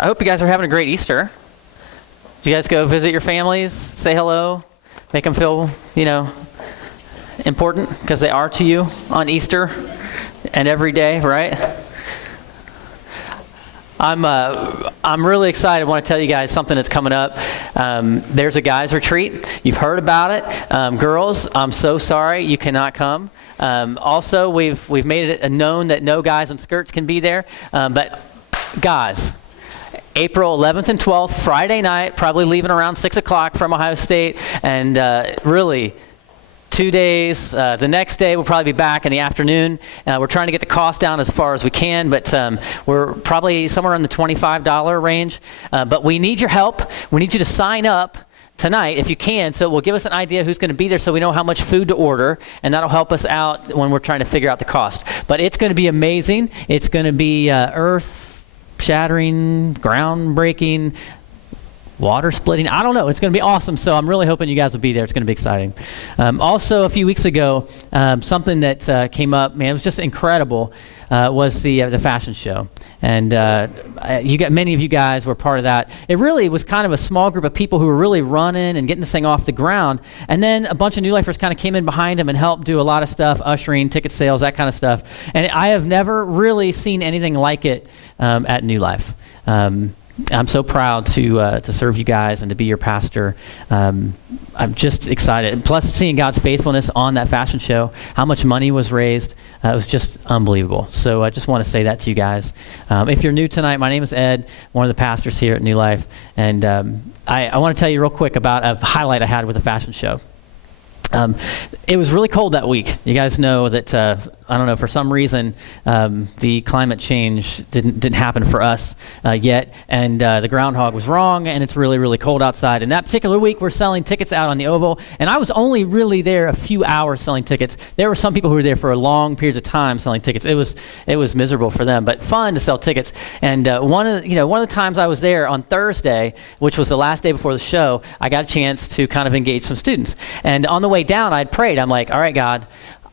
I hope you guys are having a great Easter. Did you guys go visit your families, say hello, make them feel, important, because they are to you on Easter and every day, right? I'm really excited. I want to tell you guys something that's coming up. There's a guys' retreat. You've heard about it. Girls, I'm so sorry you cannot come. Also, we've made it known that no guys in skirts can be there. But guys, April 11th and 12th, Friday night, probably leaving around 6 o'clock from Ohio State, and really 2 days. The next day we'll probably be back in the afternoon. We're trying to get the cost down as far as we can, but we're probably somewhere in the $25 range. But we need your help. We need you to sign up tonight if you can, so it will give us an idea who's going to be there so we know how much food to order, and that'll help us out when we're trying to figure out the cost. But it's going to be amazing. It's going to be earth-shattering, groundbreaking, water splitting. I don't know. It's going to be awesome. So I'm really hoping you guys will be there. It's going to be exciting. Also, a few weeks ago, something that came up, man, it was just incredible, was the fashion show. And many of you guys were part of that. It really was kind of a small group of people who were really running and getting this thing off the ground. And then a bunch of New Lifers kind of came in behind them and helped do a lot of stuff, ushering, ticket sales, that kind of stuff. And I have never really seen anything like it at New Life. I'm so proud to serve you guys and to be your pastor. I'm just excited. And plus, seeing God's faithfulness on that fashion show, how much money was raised, it was just unbelievable. So I just want to say that to you guys. If you're new tonight, my name is Ed, one of the pastors here at New Life. And I want to tell you real quick about a highlight I had with the fashion show. It was really cold that week. You guys know that, I don't know, for some reason, the climate change didn't happen for us yet, and the groundhog was wrong, and it's really, really cold outside. And that particular week, we're selling tickets out on the Oval, and I was only really there a few hours selling tickets. There were some people who were there for long periods of time selling tickets. It was miserable for them, but fun to sell tickets. And one of the times I was there on Thursday, which was the last day before the show, I got a chance to kind of engage some students. And on the way down, I'd prayed. I'm like, all right, God,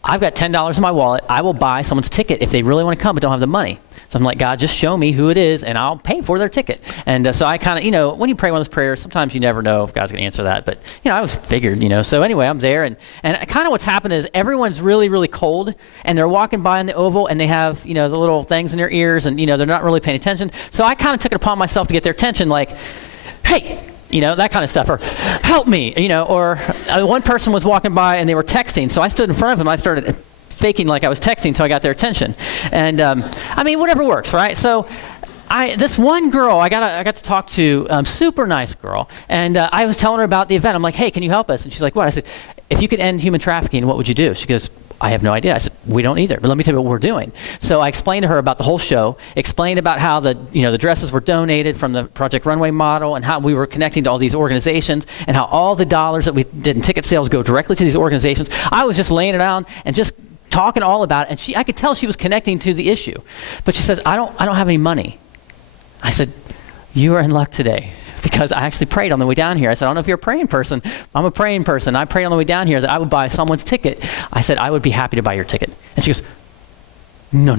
I've got $10 in my wallet. I will buy someone's ticket if they really want to come but don't have the money. So I'm like, God, just show me who it is, and I'll pay for their ticket. And so I kind of, when you pray one of those prayers, sometimes you never know if God's going to answer that. But, I was figured, So anyway, I'm there, and kind of what's happened is everyone's really, really cold, and they're walking by on the Oval, and they have, the little things in their ears, and, they're not really paying attention. So I kind of took it upon myself to get their attention, like, hey, that kind of stuff, or help me, or one person was walking by and they were texting, so I stood in front of them. I started faking like I was texting until I got their attention. And whatever works, right? So this one girl I got to talk to, super nice girl, and I was telling her about the event. I'm like, hey, can you help us? And she's like, what? I said, if you could end human trafficking, what would you do? She goes, I have no idea. I said, we don't either, but let me tell you what we're doing. So I explained to her about the whole show, explained about how the dresses were donated from the Project Runway model, and how we were connecting to all these organizations, and how all the dollars that we did in ticket sales go directly to these organizations. I was just laying it down and just talking all about it, and I could tell she was connecting to the issue. But she says, I don't have any money. I said, you are in luck today, because I actually prayed on the way down here. I said, I don't know if you're a praying person. I'm a praying person. I prayed on the way down here that I would buy someone's ticket. I said, I would be happy to buy your ticket. And she goes, no.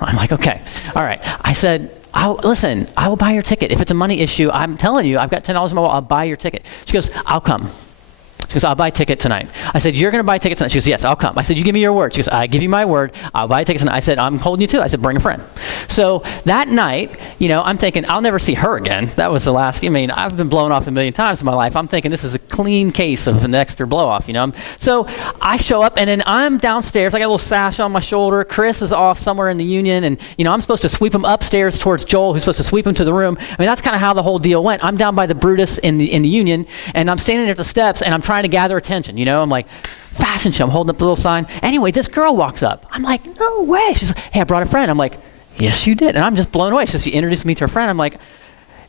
I'm like, okay, all right. I said, listen, I will buy your ticket. If it's a money issue, I'm telling you, I've got $10 in my wallet. I'll buy your ticket. She goes, I'll come. She goes, I'll buy a ticket tonight. I said, you're going to buy a ticket tonight? She goes, yes, I'll come. I said, you give me your word. She goes, I give you my word. I'll buy a ticket tonight. I said, I'm holding you to it. I said, bring a friend. So that night, I'm thinking, I'll never see her again. That was the last, I've been blown off a million times in my life. I'm thinking this is a clean case of an extra blow off, So I show up, and then I'm downstairs. I got a little sash on my shoulder. Chris is off somewhere in the union, and, I'm supposed to sweep him upstairs towards Joel, who's supposed to sweep him to the room. That's kind of how the whole deal went. I'm down by the Brutus in the union, and I'm standing there at the steps, and I'm trying to gather attention. I'm like, fashion show. I'm holding up the little sign. Anyway, this girl walks up. I'm like, no way. She's like, hey, I brought a friend. I'm like, yes, you did. And I'm just blown away. So she introduced me to her friend. I'm like,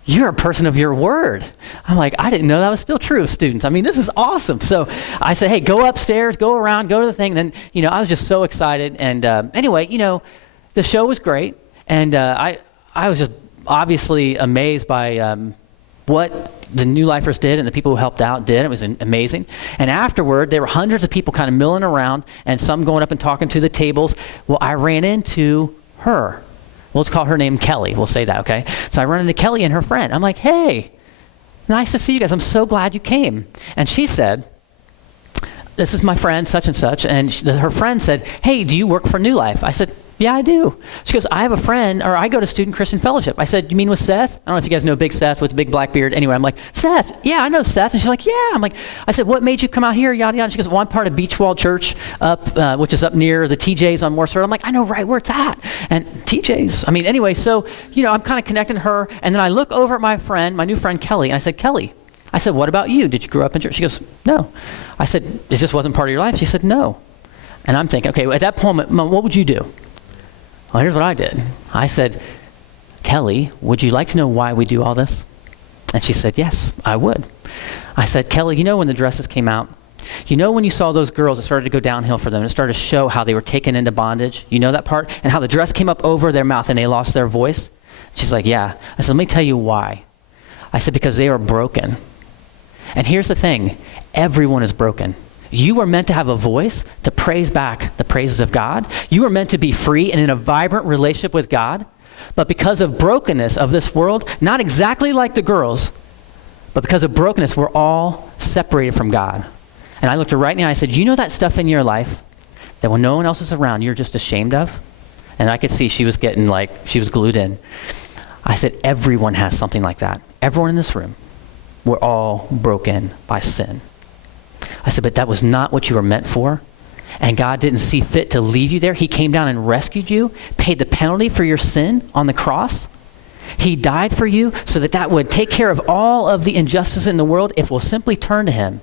you're a person of your word. I'm like, I didn't know that was still true of students. This is awesome. So I said, hey, go upstairs, go around, go to the thing. And then, I was just so excited. And anyway, the show was great. And I was just obviously amazed by what the New Lifers did and the people who helped out did. It was amazing. And afterward, there were hundreds of people kind of milling around, and some going up and talking to the tables. Well, I ran into her. We'll call her name Kelly. We'll say that, okay? So I run into Kelly and her friend. I'm like, hey, nice to see you guys. I'm so glad you came. And she said, this is my friend, such and such. And her friend said, hey, do you work for New Life? I said, yeah, I do. She goes, I have a friend, or I go to Student Christian Fellowship. I said, you mean with Seth? I don't know if you guys know Big Seth with the big black beard. Anyway, I'm like, Seth, yeah, I know Seth. And she's like, yeah. I said, what made you come out here, yada, yada. And she goes, well, I'm part of Beachwall Church up, which is up near the TJ's on Morse Road. I'm like, I know right where it's at. And TJ's, anyway, so, I'm kind of connecting her. And then I look over at my friend, my new friend, Kelly, and I said, Kelly, what about you? Did you grow up in church? She goes, no. I said, this just wasn't part of your life? She said, no. And I'm thinking, okay, at that moment, what would you do? Well, here's what I did. I said, Kelly, would you like to know why we do all this? And she said, yes, I would. I said, Kelly, when the dresses came out, when you saw those girls, it started to go downhill for them. It started to show how they were taken into bondage. You know that part? And how the dress came up over their mouth and they lost their voice? She's like, yeah. I said, let me tell you why. I said, because they are broken. And here's the thing. Everyone is broken. You were meant to have a voice to praise back the praises of God. You were meant to be free and in a vibrant relationship with God. But because of brokenness of this world, not exactly like the girls, but because of brokenness, we're all separated from God. And I looked her right in the eye. I said, you know that stuff in your life that when no one else is around, you're just ashamed of? And I could see she was getting she was glued in. I said, everyone has something like that. Everyone in this room. We're all broken by sin. I said, but that was not what you were meant for. And God didn't see fit to leave you there. He came down and rescued you, paid the penalty for your sin on the cross. He died for you so that would take care of all of the injustice in the world. If we'll simply turn to him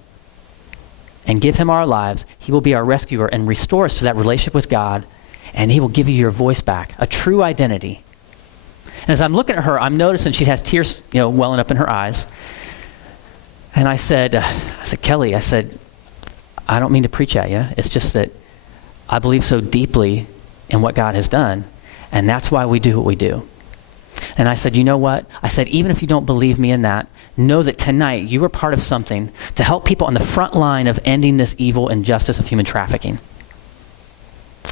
and give him our lives, he will be our rescuer and restore us to that relationship with God. And he will give you your voice back, a true identity. And as I'm looking at her, I'm noticing she has tears, welling up in her eyes. And I said, Kelly, I don't mean to preach at you. It's just that I believe so deeply in what God has done, and that's why we do what we do. And I said, you know what? I said, even if you don't believe me in that, know that tonight you were part of something to help people on the front line of ending this evil injustice of human trafficking.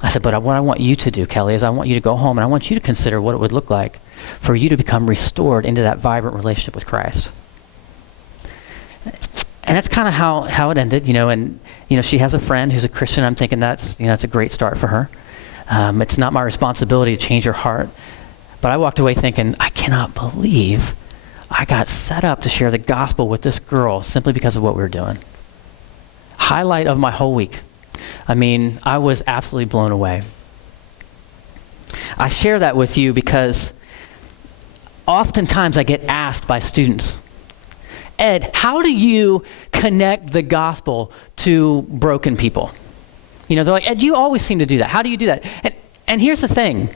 I said, but what I want you to do, Kelly, is I want you to go home and I want you to consider what it would look like for you to become restored into that vibrant relationship with Christ. And that's kind of how it ended, and, she has a friend who's a Christian. I'm thinking that's a great start for her. It's not my responsibility to change her heart. But I walked away thinking, I cannot believe I got set up to share the gospel with this girl simply because of what we were doing. Highlight of my whole week. I was absolutely blown away. I share that with you because oftentimes I get asked by students, Ed, how do you connect the gospel to broken people? They're like, Ed, you always seem to do that. How do you do that? And here's the thing.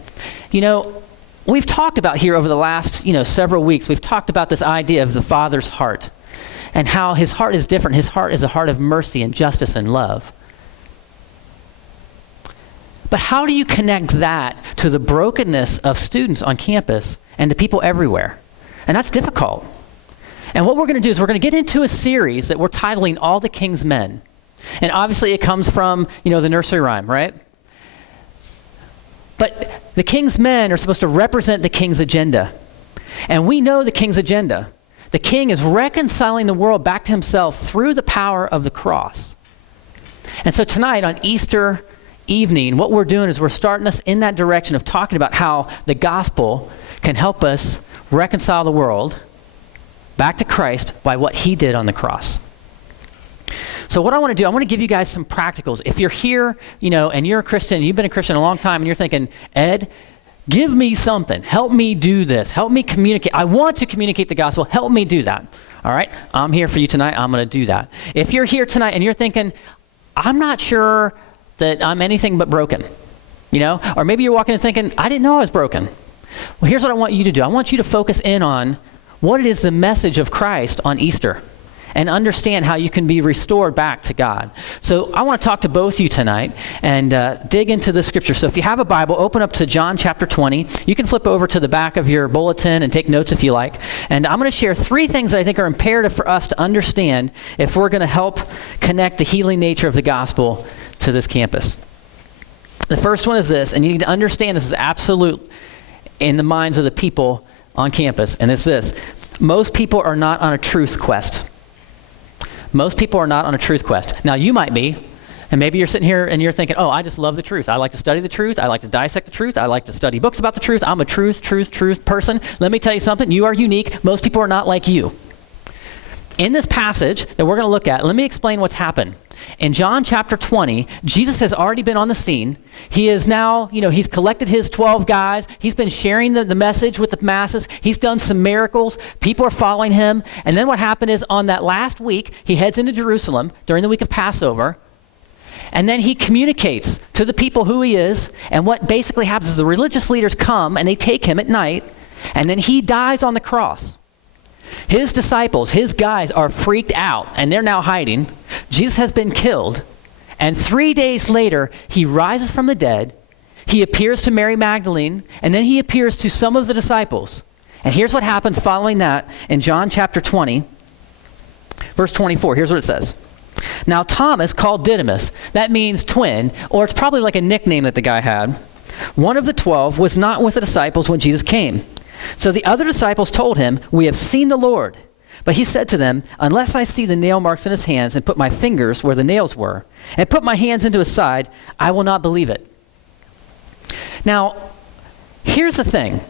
We've talked about here over the last, several weeks, we've talked about this idea of the Father's heart and how his heart is different. His heart is a heart of mercy and justice and love. But how do you connect that to the brokenness of students on campus and to people everywhere? And that's difficult. And what we're going to do is we're going to get into a series that we're titling All the King's Men. And obviously it comes from, the nursery rhyme, right? But the king's men are supposed to represent the king's agenda. And we know the king's agenda. The king is reconciling the world back to himself through the power of the cross. And so tonight on Easter evening, what we're doing is we're starting us in that direction of talking about how the gospel can help us reconcile the world back to Christ by what he did on the cross. So what I want to do, I want to give you guys some practicals. If you're here, and you're a Christian, you've been a Christian a long time, and you're thinking, Ed, give me something. Help me do this. Help me communicate. I want to communicate the gospel. Help me do that. All right? I'm here for you tonight. I'm going to do that. If you're here tonight and you're thinking, I'm not sure that I'm anything but broken, or maybe you're walking in thinking, I didn't know I was broken. Well, here's what I want you to do. I want you to focus in on what it is the message of Christ on Easter and understand how you can be restored back to God. So I want to talk to both of you tonight and dig into the scripture. So if you have a Bible, open up to John chapter 20. You can flip over to the back of your bulletin and take notes if you like. And I'm going to share 3 things that I think are imperative for us to understand if we're going to help connect the healing nature of the gospel to this campus. The first one is this, and you need to understand this is absolute. in the minds of the people on campus, and it's this. Most people are not on a truth quest. Most people are not on a truth quest. Now, you might be, and maybe you're sitting here and you're thinking, oh, I just love the truth. I like to study the truth. I like to dissect the truth. I like to study books about the truth. I'm a truth person. Let me tell you something. You are unique. Most people are not like you. In this passage that we're going to look at, let me explain what's happened. In John chapter 20, Jesus has already been on the scene. He is now, he's collected his 12 guys. He's been sharing the message with the masses. He's done some miracles. People are following him. And then what happened is on that last week, he heads into Jerusalem during the week of Passover. And then he communicates to the people who he is. And what basically happens is the religious leaders come and they take him at night. And then he dies on the cross. His disciples, his guys are freaked out and they're now hiding. Jesus has been killed. And 3 days later, he rises from the dead. He appears to Mary Magdalene, and then he appears to some of the disciples. And here's what happens following that in John chapter 20, verse 24. Here's what it says. Now Thomas, called Didymus, that means twin, or it's probably like a nickname that the guy had, one of the 12, was not with the disciples when Jesus came. So the other disciples told him, "We have seen the Lord." But he said to them, "Unless I see the nail marks in his hands and put my fingers where the nails were and put my hands into his side, I will not believe it." Now, here's the thing.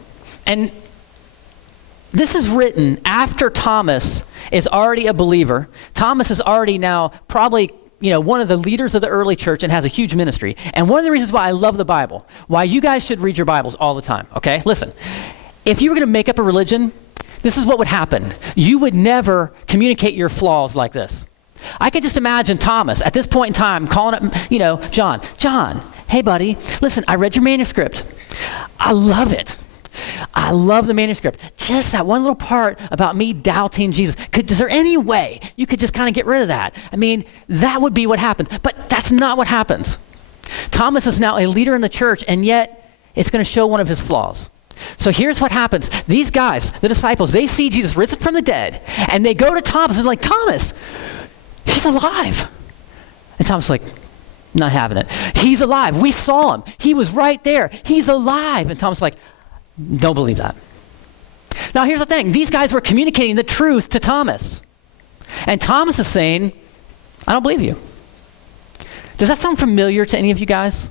And this is written after Thomas is already a believer. Thomas is already now probably one of the leaders of the early church and has a huge ministry. And one of the reasons why I love the Bible, why you guys should read your Bibles all the time, okay? Listen. If you were going to make up a religion, this is what would happen. You would never communicate your flaws like this. I could just imagine Thomas at this point in time calling up, John, hey buddy, listen, I read your manuscript. I love it. I love the manuscript. Just that one little part about me doubting Jesus. Is there any way you could just kind of get rid of that? I mean, that would be what happens. But that's not what happens. Thomas is now a leader in the church, and yet it's going to show one of his flaws. So here's what happens. These guys, the disciples, they see Jesus risen from the dead, and they go to Thomas and they're like, "Thomas, he's alive." And Thomas is like, "Not having it. He's alive. We saw him. He was right there. He's alive." And Thomas is like, "Don't believe that." Now here's the thing. These guys were communicating the truth to Thomas. And Thomas is saying, "I don't believe you." Does that sound familiar to any of you guys?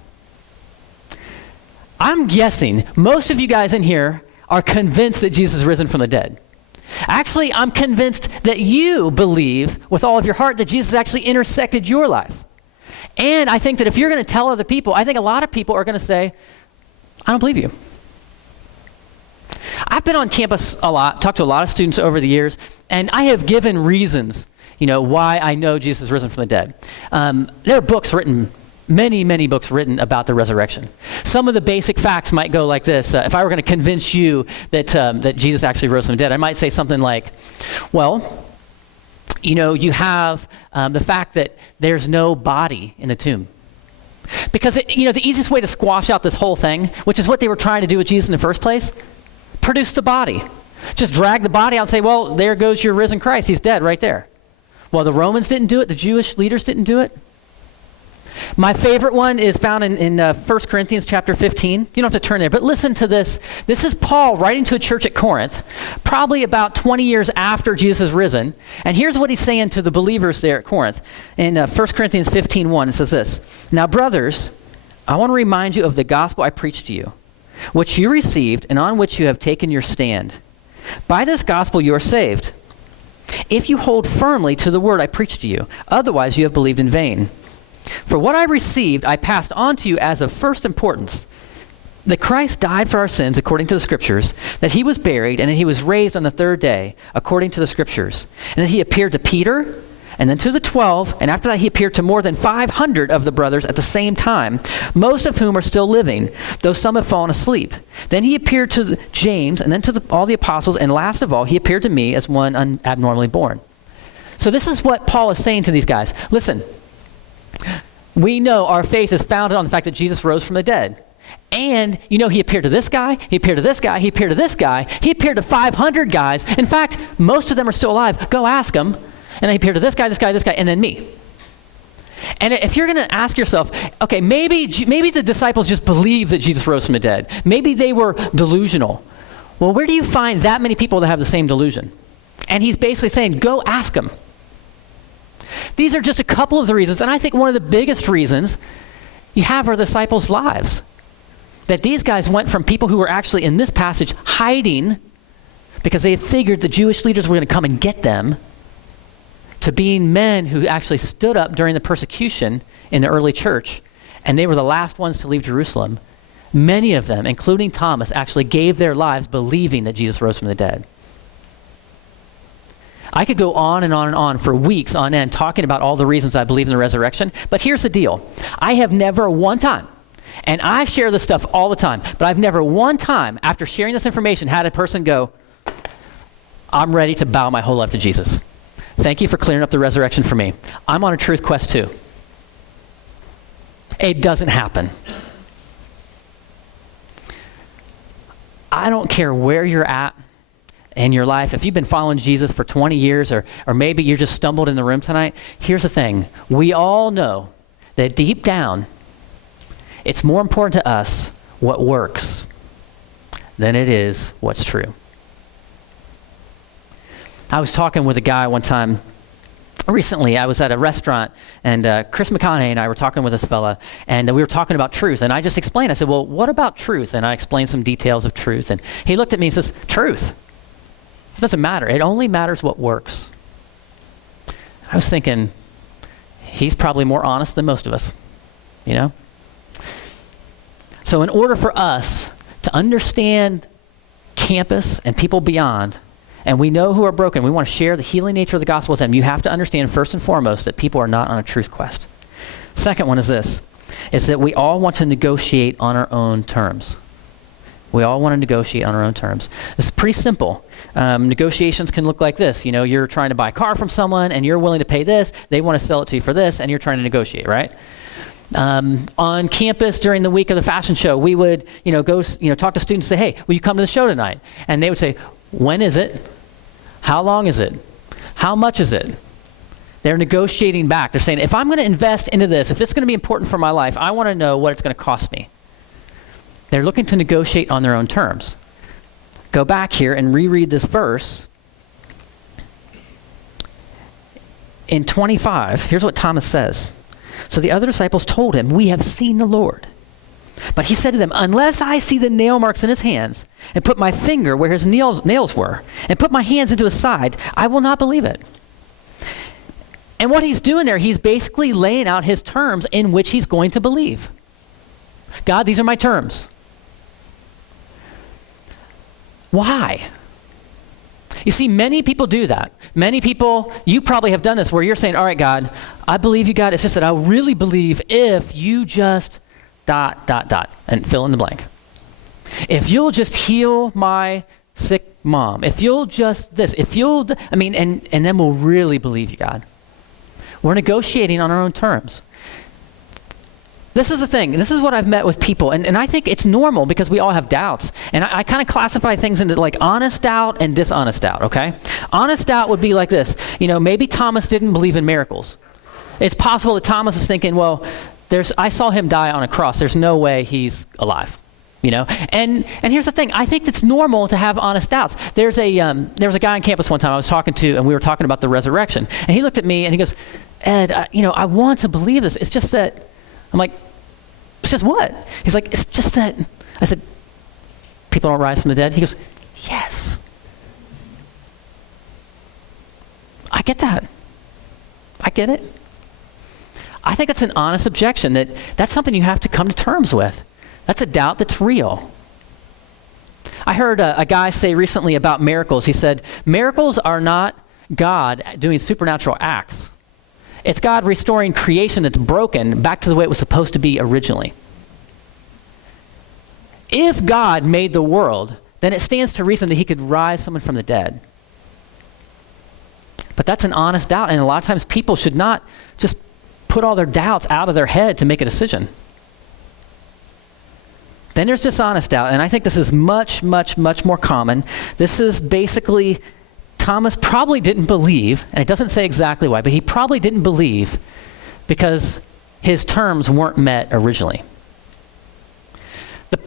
I'm guessing most of you guys in here are convinced that Jesus is risen from the dead. Actually, I'm convinced that you believe with all of your heart that Jesus actually intersected your life. And I think that if you're going to tell other people, I think a lot of people are going to say, "I don't believe you." I've been on campus a lot, talked to a lot of students over the years, and I have given reasons, why I know Jesus is risen from the dead. There are books written, many books written about the resurrection. Some of the basic facts might go like this. If I were going to convince you that Jesus actually rose from the dead, I might say something like, well, you have the fact that there's no body in the tomb. Because, the easiest way to squash out this whole thing, which is what they were trying to do with Jesus in the first place, produce the body. Just drag the body out and say, well, there goes your risen Christ. He's dead right there. Well, the Romans didn't do it. The Jewish leaders didn't do it. My favorite one is found in 1 Corinthians chapter 15. You don't have to turn there, but listen to this. This is Paul writing to a church at Corinth, probably about 20 years after Jesus is risen. And here's what he's saying to the believers there at Corinth. In 1 Corinthians 15:1, it says this, "Now, brothers, I want to remind you of the gospel I preached to you, which you received and on which you have taken your stand. By this gospel you are saved, if you hold firmly to the word I preached to you. Otherwise you have believed in vain. For what I received, I passed on to you as of first importance, that Christ died for our sins according to the Scriptures, that he was buried, and that he was raised on the third day according to the Scriptures, and that he appeared to Peter, and then to the 12, and after that he appeared to more than 500 of the brothers at the same time, most of whom are still living, though some have fallen asleep. Then he appeared to James, and then to all the apostles, and last of all, he appeared to me as one abnormally born." So this is what Paul is saying to these guys. Listen, we know our faith is founded on the fact that Jesus rose from the dead. And, he appeared to this guy, he appeared to this guy, he appeared to this guy, he appeared to 500 guys. In fact, most of them are still alive. Go ask them. And he appeared to this guy, and then me. And if you're going to ask yourself, okay, maybe the disciples just believed that Jesus rose from the dead. Maybe they were delusional. Well, where do you find that many people that have the same delusion? And he's basically saying, go ask them. These are just a couple of the reasons, and I think one of the biggest reasons you have are the disciples' lives. That these guys went from people who were actually in this passage hiding because they had figured the Jewish leaders were going to come and get them, to being men who actually stood up during the persecution in the early church, and they were the last ones to leave Jerusalem. Many of them, including Thomas, actually gave their lives believing that Jesus rose from the dead. I could go on and on and on for weeks on end talking about all the reasons I believe in the resurrection, but here's the deal. I have never one time, and I share this stuff all the time, but I've never one time after sharing this information had a person go, I'm ready to bow my whole life to Jesus. Thank you for clearing up the resurrection for me. I'm on a truth quest too. It doesn't happen. I don't care where you're at in your life. If you've been following Jesus for 20 years or maybe you just stumbled in the room tonight, here's the thing. We all know that deep down, it's more important to us what works than it is what's true. I was talking with a guy one time recently. I was at a restaurant, and Chris McConaughey and I were talking with this fella, and we were talking about truth. And I just explained, I said, well, what about truth? And I explained some details of truth. And he looked at me and says, truth? It doesn't matter. It only matters what works. I was thinking, he's probably more honest than most of us, you know? So in order for us to understand campus and people beyond, and we know who are broken, we want to share the healing nature of the gospel with them, you have to understand first and foremost that people are not on a truth quest. Second one is this, is that we all want to negotiate on our own terms. We all want to negotiate on our own terms. It's pretty simple. Negotiations can look like this. You know, you're trying to buy a car from someone and you're willing to pay this, they want to sell it to you for this, and you're trying to negotiate, right? On campus during the week of the fashion show, we would, go, talk to students and say, hey, will you come to the show tonight? And they would say, when is it? How long is it? How much is it? They're negotiating back. They're saying, if I'm going to invest into this, if this is going to be important for my life, I want to know what it's going to cost me. They're looking to negotiate on their own terms. Go back here and reread this verse. In 25, here's what Thomas says. So the other disciples told him, we have seen the Lord. But he said to them, unless I see the nail marks in his hands and put my finger where his nails were and put my hands into his side, I will not believe it. And what he's doing there, he's basically laying out his terms in which he's going to believe. God, these are my terms. Why? You see, many people do that. Many people, you probably have done this where you're saying, all right, God, I believe you, God. It's just that I really believe if you just ... and fill in the blank. If you'll just heal my sick mom, if you'll just this, if you'll, and then we'll really believe you, God. We're negotiating on our own terms. This is the thing. This is what I've met with people, and I think it's normal because we all have doubts. And I kind of classify things into like honest doubt and dishonest doubt, okay? Honest doubt would be like this. Maybe Thomas didn't believe in miracles. It's possible that Thomas is thinking, well, I saw him die on a cross. There's no way he's alive, And here's the thing. I think it's normal to have honest doubts. There was a guy on campus one time I was talking to, and we were talking about the resurrection. And he looked at me and he goes, Ed, I want to believe this. It's just that, I'm like, it's just what? He's like, it's just that, I said, people don't rise from the dead? He goes, yes. I get that. I get it. I think that's an honest objection, that's something you have to come to terms with. That's a doubt that's real. I heard a guy say recently about miracles. He said, miracles are not God doing supernatural acts. It's God restoring creation that's broken back to the way it was supposed to be originally. If God made the world, then it stands to reason that he could rise someone from the dead. But that's an honest doubt, and a lot of times people should not just put all their doubts out of their head to make a decision. Then there's dishonest doubt, and I think this is much, much, much more common. This is basically, Thomas probably didn't believe, and it doesn't say exactly why, but he probably didn't believe because his terms weren't met originally.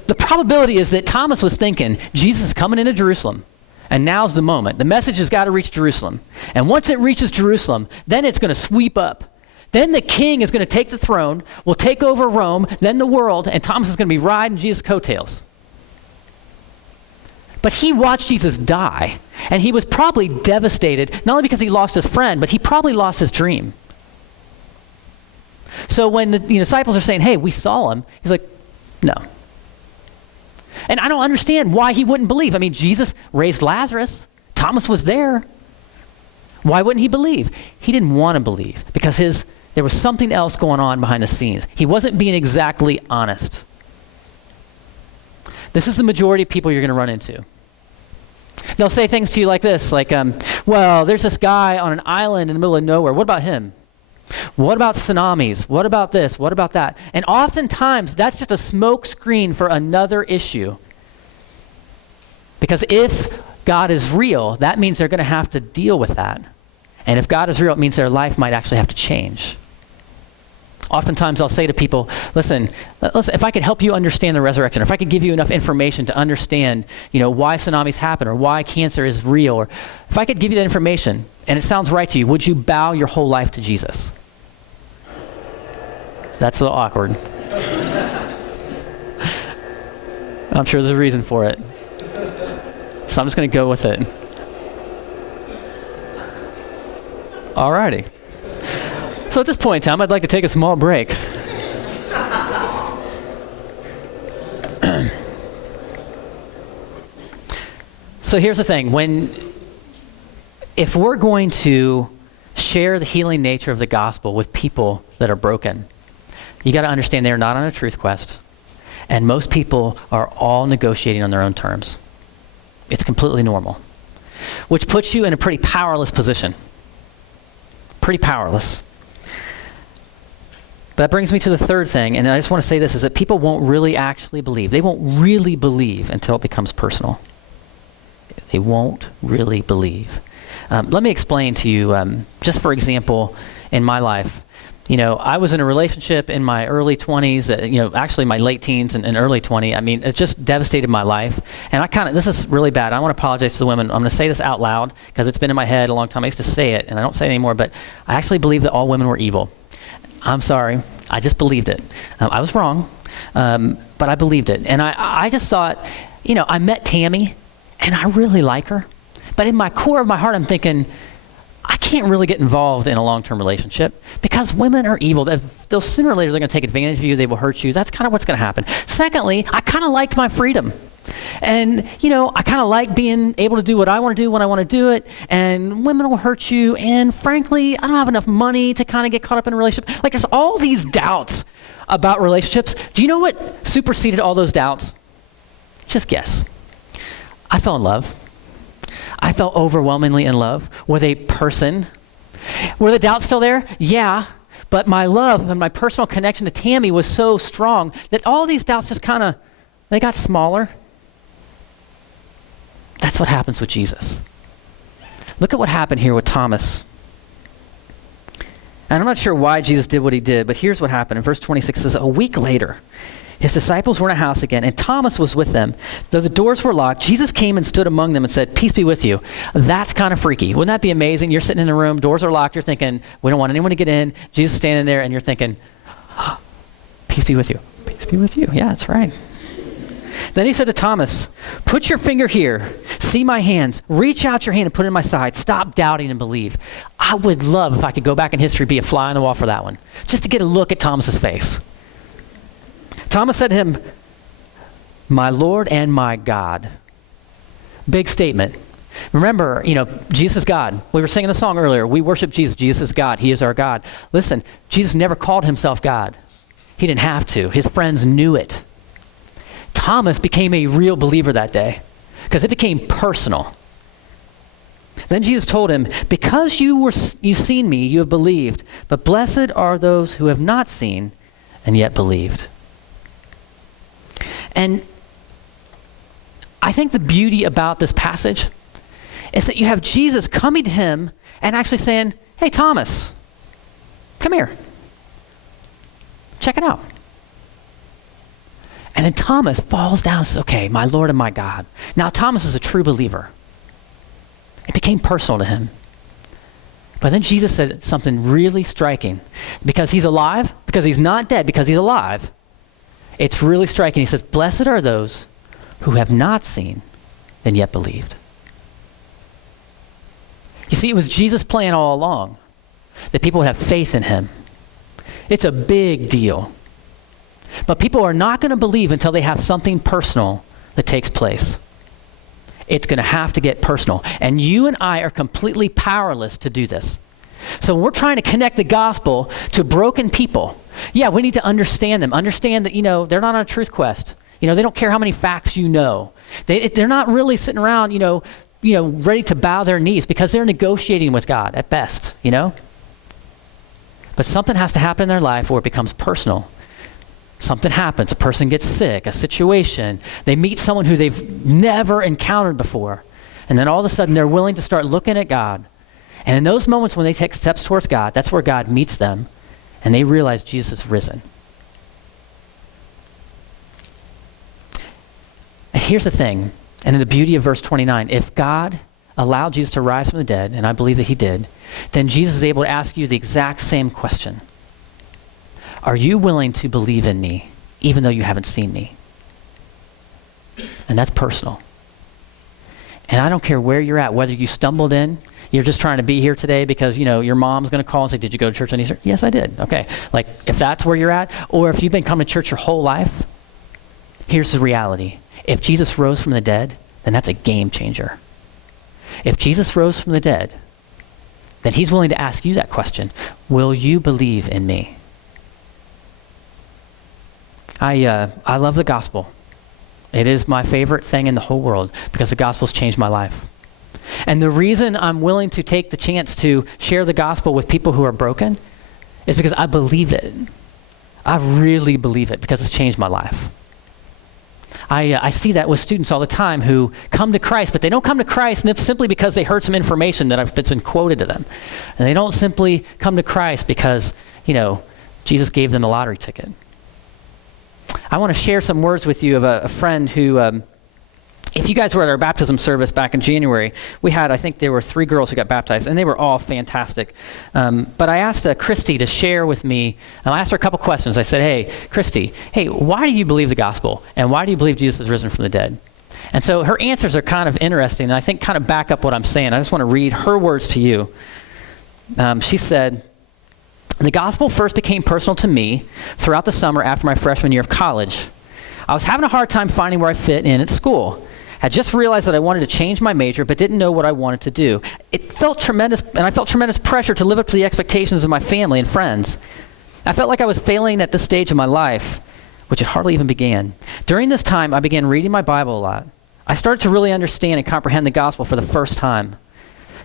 The probability is that Thomas was thinking, Jesus is coming into Jerusalem, and now's the moment. The message has got to reach Jerusalem. And once it reaches Jerusalem, then it's going to sweep up. Then the king is going to take the throne, will take over Rome, then the world, and Thomas is going to be riding Jesus' coattails. But he watched Jesus die, and he was probably devastated, not only because he lost his friend, but he probably lost his dream. So when the disciples are saying, hey, we saw him, he's like, no. And I don't understand why he wouldn't believe. I mean, Jesus raised Lazarus. Thomas was there. Why wouldn't he believe? He didn't want to believe because there was something else going on behind the scenes. He wasn't being exactly honest. This is the majority of people you're going to run into. They'll say things to you like this, like, well, there's this guy on an island in the middle of nowhere. What about him? What about tsunamis? What about this? What about that? And oftentimes, that's just a smoke screen for another issue. Because if God is real, that means they're going to have to deal with that. And if God is real, it means their life might actually have to change. Oftentimes, I'll say to people, listen, if I could help you understand the resurrection, or if I could give you enough information to understand, why tsunamis happen, or why cancer is real, or if I could give you that information, and it sounds right to you, would you bow your whole life to Jesus? That's a little awkward. I'm sure there's a reason for it. So I'm just going to go with it. Alrighty. So at this point in time, I'd like to take a small break. So here's the thing. If we're going to share the healing nature of the gospel with people that are broken, you got to understand they're not on a truth quest. And most people are all negotiating on their own terms. It's completely normal. Which puts you in a pretty powerless position. Pretty powerless. But that brings me to the third thing, and I just want to say this, is that people won't really actually believe. They won't really believe until it becomes personal. They won't really believe. Let me explain to you, just for example, in my life. I was in a relationship in my early 20s, actually my late teens and early 20s. I mean, it just devastated my life. And this is really bad. I want to apologize to the women. I'm going to say this out loud because it's been in my head a long time. I used to say it, and I don't say it anymore, but I actually believed that all women were evil. I'm sorry. I just believed it. I was wrong, but I believed it. And I just thought, I met Tammy, and I really like her. But in my core of my heart, I'm thinking, I can't really get involved in a long-term relationship because women are evil. They'll sooner or later, they're going to take advantage of you. They will hurt you. That's kind of what's going to happen. Secondly, I kind of liked my freedom. And, I kind of like being able to do what I want to do when I want to do it. And women will hurt you. And frankly, I don't have enough money to kind of get caught up in a relationship. Like, there's all these doubts about relationships. Do you know what superseded all those doubts? Just guess. I fell in love. I fell overwhelmingly in love with a person. Were the doubts still there? Yeah. But my love and my personal connection to Tammy was so strong that all these doubts just they got smaller. That's what happens with Jesus. Look at what happened here with Thomas. And I'm not sure why Jesus did what he did, but here's what happened. In verse 26 it says, a week later, his disciples were in a house again, and Thomas was with them. Though the doors were locked, Jesus came and stood among them and said, peace be with you. That's kind of freaky. Wouldn't that be amazing? You're sitting in a room, doors are locked, you're thinking, we don't want anyone to get in. Jesus is standing there, and you're thinking, peace be with you. Peace be with you. Yeah, that's right. Then he said to Thomas, put your finger here, see my hands, reach out your hand and put it in my side. Stop doubting and believe. I would love if I could go back in history, be a fly on the wall for that one, just to get a look at Thomas's face. Thomas said to him, my Lord and my God. Big statement. Remember, Jesus is God. We were singing the song earlier. We worship Jesus. Jesus is God. He is our God. Listen, Jesus never called himself God. He didn't have to. His friends knew it. Thomas became a real believer that day because it became personal. Then Jesus told him, because you've seen me, you have believed, but blessed are those who have not seen and yet believed. And I think the beauty about this passage is that you have Jesus coming to him and actually saying, hey, Thomas, come here. Check it out. And then Thomas falls down and says, okay, my Lord and my God. Now, Thomas is a true believer. It became personal to him. But then Jesus said something really striking. Because he's alive, because he's not dead, because he's alive, it's really striking. He says, blessed are those who have not seen and yet believed. You see, it was Jesus' plan all along that people would have faith in him. It's a big deal. But people are not going to believe until they have something personal that takes place. It's going to have to get personal. And you and I are completely powerless to do this. So when we're trying to connect the gospel to broken people, yeah, we need to understand them. Understand that, they're not on a truth quest. They don't care how many facts you know. They're not really sitting around, ready to bow their knees because they're negotiating with God at best, But something has to happen in their life where it becomes personal. Something happens, a person gets sick, a situation, they meet someone who they've never encountered before, and then all of a sudden they're willing to start looking at God. And in those moments when they take steps towards God, that's where God meets them, and they realize Jesus is risen. And here's the thing, and in the beauty of verse 29, if God allowed Jesus to rise from the dead, and I believe that he did, then Jesus is able to ask you the exact same question. Are you willing to believe in me, even though you haven't seen me? And that's personal. And I don't care where you're at, whether you stumbled in, you're just trying to be here today because, your mom's going to call and say, did you go to church on Easter? Yes, I did. Okay. Like, if that's where you're at, or if you've been coming to church your whole life, here's the reality. If Jesus rose from the dead, then that's a game changer. If Jesus rose from the dead, then he's willing to ask you that question. Will you believe in me? I love the gospel. It is my favorite thing in the whole world because the gospel's changed my life. And the reason I'm willing to take the chance to share the gospel with people who are broken is because I believe it. I really believe it because it's changed my life. I see that with students all the time who come to Christ, but they don't come to Christ simply because they heard some information that's been quoted to them. And they don't simply come to Christ because, Jesus gave them a lottery ticket. I want to share some words with you of a friend who, if you guys were at our baptism service back in January, we had, I think there were 3 girls who got baptized, and they were all fantastic. But I asked Christy to share with me, and I asked her a couple questions. I said, hey, Christy, why do you believe the gospel? And why do you believe Jesus is risen from the dead? And so her answers are kind of interesting, and I think kind of back up what I'm saying. I just want to read her words to you. She said, the gospel first became personal to me throughout the summer after my freshman year of college. I was having a hard time finding where I fit in at school. I just realized that I wanted to change my major, but didn't know what I wanted to do. I felt tremendous pressure to live up to the expectations of my family and friends. I felt like I was failing at this stage of my life, which had hardly even began. During this time, I began reading my Bible a lot. I started to really understand and comprehend the gospel for the first time.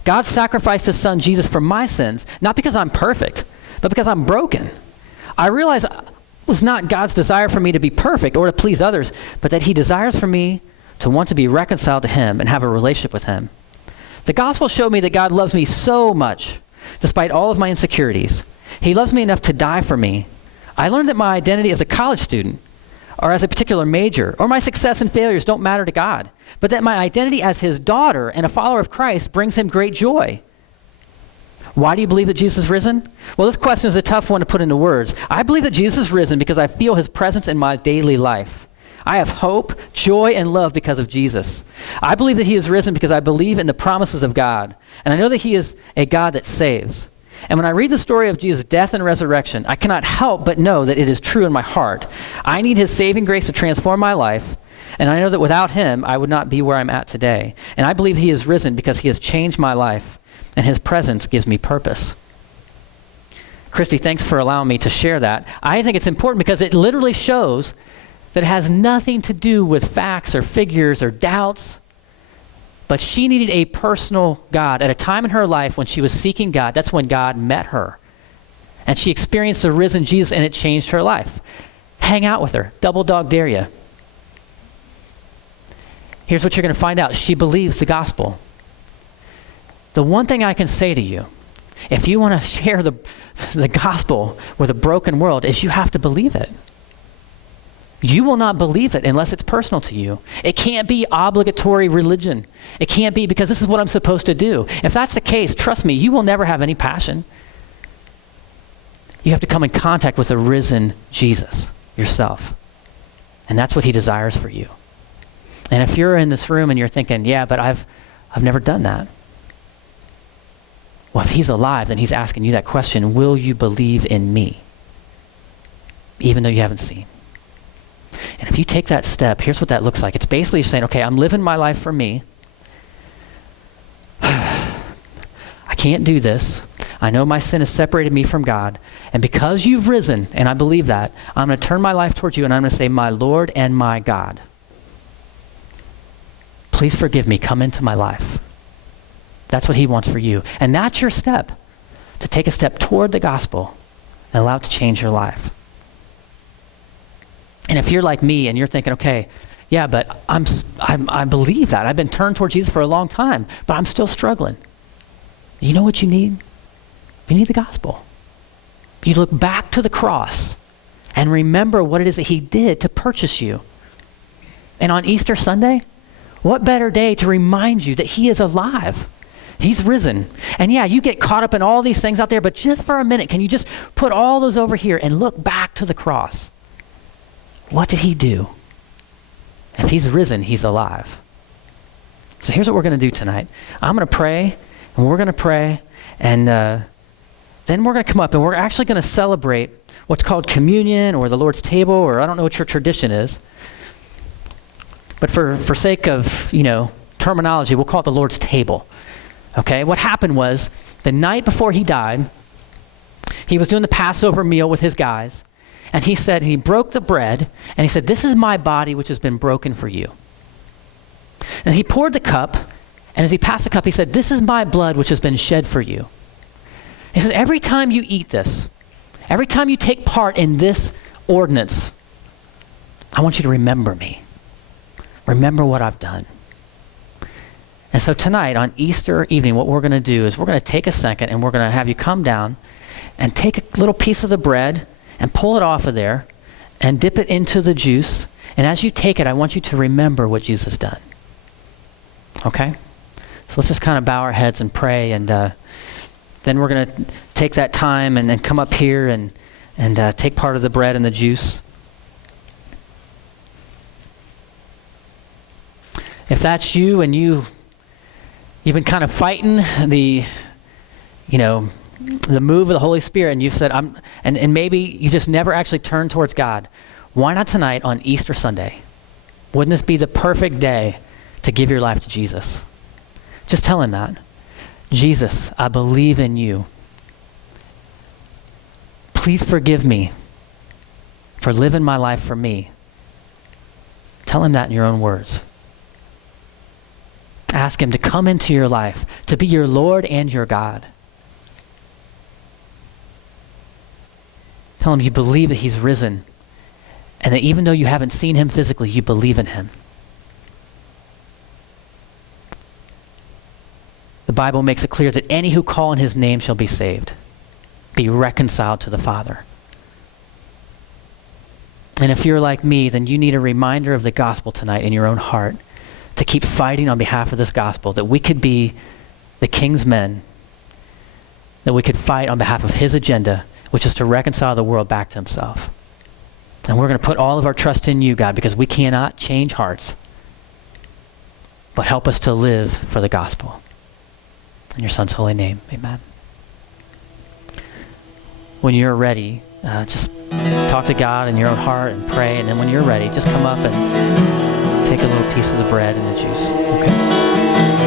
God sacrificed his son Jesus for my sins, not because I'm perfect, but because I'm broken. I realized it was not God's desire for me to be perfect or to please others, but that he desires for me to want to be reconciled to him and have a relationship with him. The gospel showed me that God loves me so much, despite all of my insecurities. He loves me enough to die for me. I learned that my identity as a college student, or as a particular major, or my success and failures don't matter to God, but that my identity as his daughter and a follower of Christ brings him great joy. Why do you believe that Jesus is risen? Well, this question is a tough one to put into words. I believe that Jesus is risen because I feel his presence in my daily life. I have hope, joy, and love because of Jesus. I believe that he is risen because I believe in the promises of God, and I know that he is a God that saves. And when I read the story of Jesus' death and resurrection, I cannot help but know that it is true in my heart. I need his saving grace to transform my life, and I know that without him, I would not be where I'm at today. And I believe he is risen because he has changed my life, and his presence gives me purpose. Christy, thanks for allowing me to share that. I think it's important because it literally shows that it has nothing to do with facts or figures or doubts, but she needed a personal God. At a time in her life when she was seeking God, that's when God met her. And she experienced the risen Jesus, and it changed her life. Hang out with her. Double dog dare you. Here's what you're going to find out. She believes the gospel. The one thing I can say to you if you want to share the gospel with a broken world, is you have to believe it. You will not believe it unless it's personal to you. It can't be obligatory religion. It can't be because this is what I'm supposed to do. If that's the case, trust me, you will never have any passion. You have to come in contact with the risen Jesus yourself. And that's what he desires for you. And if you're in this room and you're thinking, yeah, but I've never done that. Well, if he's alive, then he's asking you that question, will you believe in me? Even though you haven't seen. And if you take that step, here's what that looks like. It's basically saying, okay, I'm living my life for me. I can't do this. I know my sin has separated me from God. And because you've risen, and I believe that, I'm going to turn my life towards you and I'm going to say, my Lord and my God, please forgive me. Come into my life. That's what he wants for you. And that's your step, to take a step toward the gospel and allow it to change your life. And if you're like me and you're thinking, okay, yeah, but I believe that. I've been turned toward Jesus for a long time, but I'm still struggling. You know what you need? You need the gospel. You look back to the cross and remember what it is that he did to purchase you. And on Easter Sunday, what better day to remind you that he is alive? He's risen. And yeah, you get caught up in all these things out there, but just for a minute, can you just put all those over here and look back to the cross? What did he do? If he's risen, he's alive. So here's what we're going to do tonight. I'm going to pray, and we're going to pray, and then we're going to come up, and we're actually going to celebrate what's called communion or the Lord's table, or I don't know what your tradition is. But for sake of, terminology, we'll call it the Lord's table. Okay? What happened was, the night before he died, he was doing the Passover meal with his guys. And he said, he broke the bread, and he said, this is my body which has been broken for you. And he poured the cup, and as he passed the cup, he said, this is my blood which has been shed for you. He says, every time you eat this, every time you take part in this ordinance, I want you to remember me. Remember what I've done. And so tonight, on Easter evening, what we're going to do is we're going to take a second, and we're going to have you come down and take a little piece of the bread and pull it off of there and dip it into the juice. And as you take it, I want you to remember what Jesus has done. Okay? So let's just kind of bow our heads and pray, and then we're going to take that time and then come up here and take part of the bread and the juice. If that's you and you've been kind of fighting the move of the Holy Spirit, and you've said, and maybe you just never actually turned towards God, why not tonight on Easter Sunday? Wouldn't this be the perfect day to give your life to Jesus? Just tell him that. Jesus, I believe in you. Please forgive me for living my life for me. Tell him that in your own words. Ask him to come into your life, to be your Lord and your God. Tell him you believe that he's risen, and that even though you haven't seen him physically, you believe in him. The Bible makes it clear that any who call on his name shall be saved, be reconciled to the Father. And if you're like me, then you need a reminder of the gospel tonight in your own heart, to keep fighting on behalf of this gospel, that we could be the king's men, that we could fight on behalf of his agenda, which is to reconcile the world back to himself. And we're going to put all of our trust in you, God, because we cannot change hearts, but help us to live for the gospel. In your son's holy name, amen. When you're ready, just talk to God in your own heart and pray, and then when you're ready, just come up and take a little piece of the bread and the juice, okay?